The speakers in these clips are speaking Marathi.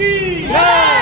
की जय।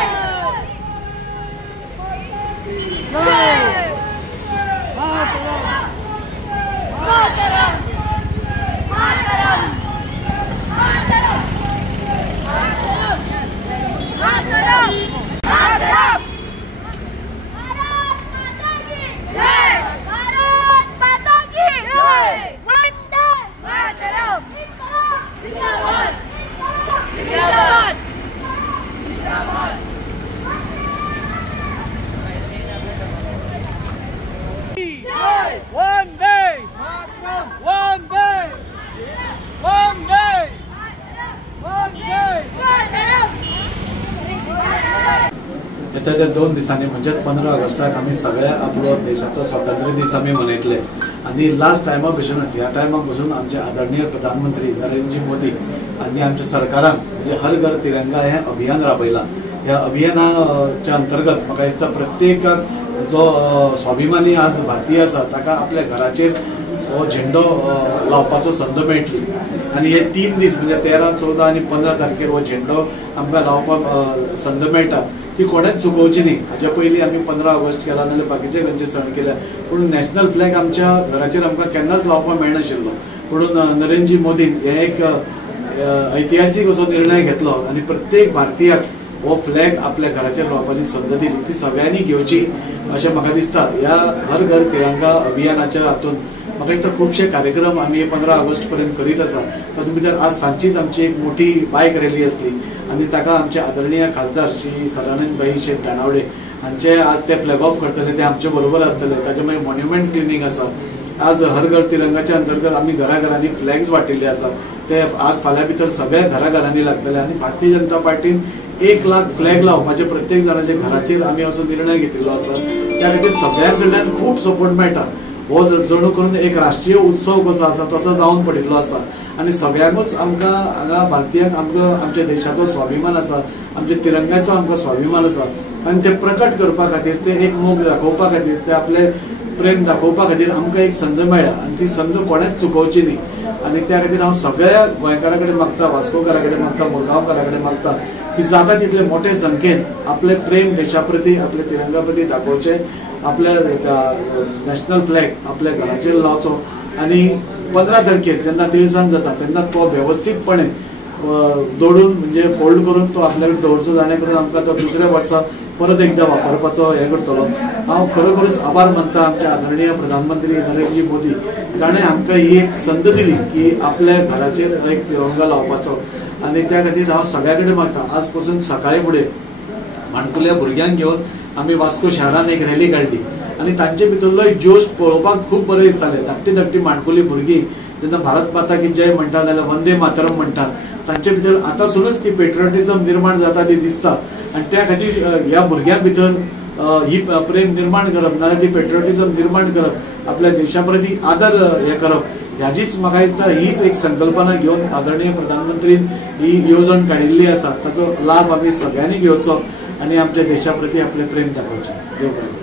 येत्या 2 दिसांनी म्हणजे 15 ऑगस्टाक आम्ही सगळ्या आपलो देशाचो स्वातंत्र्य दीस आम्ही मनयतले आणि लास्ट टायमा पासूनच ह्या टायमा पासून आमचे आदरणीय प्रधानमंत्री नरेंद्रजी मोदी आणि आमच्या सरकारान म्हणजे हर घर तिरंगा हे अभियान राबयला। ह्या अभियानाच्या अंतर्गत म्हाका दिसता प्रत्येकाक जो स्वाभिमानी आज भारतीय आसा ताका आपल्या घराचेर हो झेंडो लावपाचो संद मेळटली आणि हे 3 दीस म्हणजे 13, 14 आणि 15 तारखेर हो झेंडो आमकां लावपाक संद मेळटा ती कोणेच चुकोवची न्ही। हाच्या पयलीं आमी 15 ऑगस्ट केला नाल्यार बाकीचे खंयचे सण केल्या पूण नॅशनल फ्लॅग आमच्या घराचेर आमकां केन्नाच लावपाक मेळनाशिल्लो पूण नरेंद्रजी मोदीन हे एक ऐतिहासीक असो निर्णय घेतलो आणि प्रत्येक भारतीयाक हो फ्लॅग आपल्या घराचेर लावपाची संद दिली ती सगळ्यांनी घेवची अशें म्हाका दिसता। ह्या हर घर तिरंगा अभियानाच्या हातून म्हाका दिसता खूबशे कार्यक्रम आमी 15 ऑगस्ट पर्यंत करीत आसा। तातूंत भितर आज सांजचीच आमची एक मोठी बायक रॅली आसली आणि ताका आमचे आदरणीय खासदार श्री सदानंदभाई शेट दाणावडे हांचे आज ते फ्लॅग ऑफ करतले ते आमचे बरोबर आसतले। ताचे मागीर मॉन्युमेंट क्लिनिंग आसा। आज हर घर तिरंगाच्या अंतर्गत आमी घराघरांनी फ्लॅग्स वाटिल्ले आसा ते आज फाल्यां भितर सगळ्या घराघरांनी लागतले आणि भारतीय जनता पार्टीन 1 लाख फ्लॅग लावपाचे प्रत्येक जणांच्या घराचेर आमी असो निर्णय घेतिल्लो आसा। त्या खातीर सगळ्यां कडल्यान खूब सपोर्ट मेळटा। हो जणू करून एक राष्ट्रीय उत्सव कसो आसा तसो जावन पडिल्लो आसा आणि सगळ्यांकूच आमकां हांगा भारतीयांक आमकां आमच्या देशाचो स्वाभिमान आसा आमच्या तिरंगाचो आमकां स्वाभिमान आसा आणि ते प्रकट करपा खातीर ते एक मोग दाखोवपा खातीर ते आपले प्रेम दाखोवपा खातीर आमकां एक संद मेळ्ळा आणि ती संद कोणेच चुकोवची न्ही आणि त्या खातीर हांव सगळ्या गोंयकारा कडेन मागता वास्कोकारा कडेन मागता मुरगांवकारा कडेन मागता की जाता तितले मोठे संख्येन आपले प्रेम देशा प्रती आपले तिरंगा प्रती दाखोवचे आपल्या नॅशनल फ्लॅग आपल्या घराचेर लावचो आणि 15 तारखेर जेन्ना तिळसांज जाता तेन्ना तो वेवस्थीतपणे दवरून म्हणजे फोल्ड करून तो आपल्या कडेन दवरचो जाणे करून आमकां तो दुसऱ्या वर्सा परत एकदा वापरपाचो हे करतलो। हांव खरोखरूच आभार मानता आमच्या आदरणीय प्रधानमंत्री नरेंद्रजी मोदी जाणें आमकां ही एक संद दिली की आपल्या घराचेर एक तिरंगा लावपाचो आणि त्या खातीर हांव सगळ्या कडेन मागता आज पासून सकाळी फुडें माणकुल्या भुरग्यांक घेवन आमी वास्को शहरान एक रॅली काडली आणि तांचे भितरलो एक जोश पळोवपाक खूब बरें दिसतालें। धाकटी माणकुली भुरगीं जेन्ना भारत माता की जय म्हणटा नाल्यार वंदे मातरम म्हणटा तांचे भितर आतांसूनच ती पेट्रियोटिझम निर्माण जाता ती दिसता आणि त्या खातीर ह्या भुरग्यां भितर ही प्रेम निर्माण करप नाल्यार ती पेट्रियोटिझम निर्माण करप आपल्या देशा प्रती आदर हे करप ह्याचीच म्हाका दिसता हीच एक संकल्पना घेवन आदरणीय प्रधानमंत्रीन ही येवजण काडिल्ली आसा ताचो लाभ आमी सगळ्यांनी घेवचो आणि आमच्या देशा प्रती आपले प्रेम दाखोवचें। देव बरें।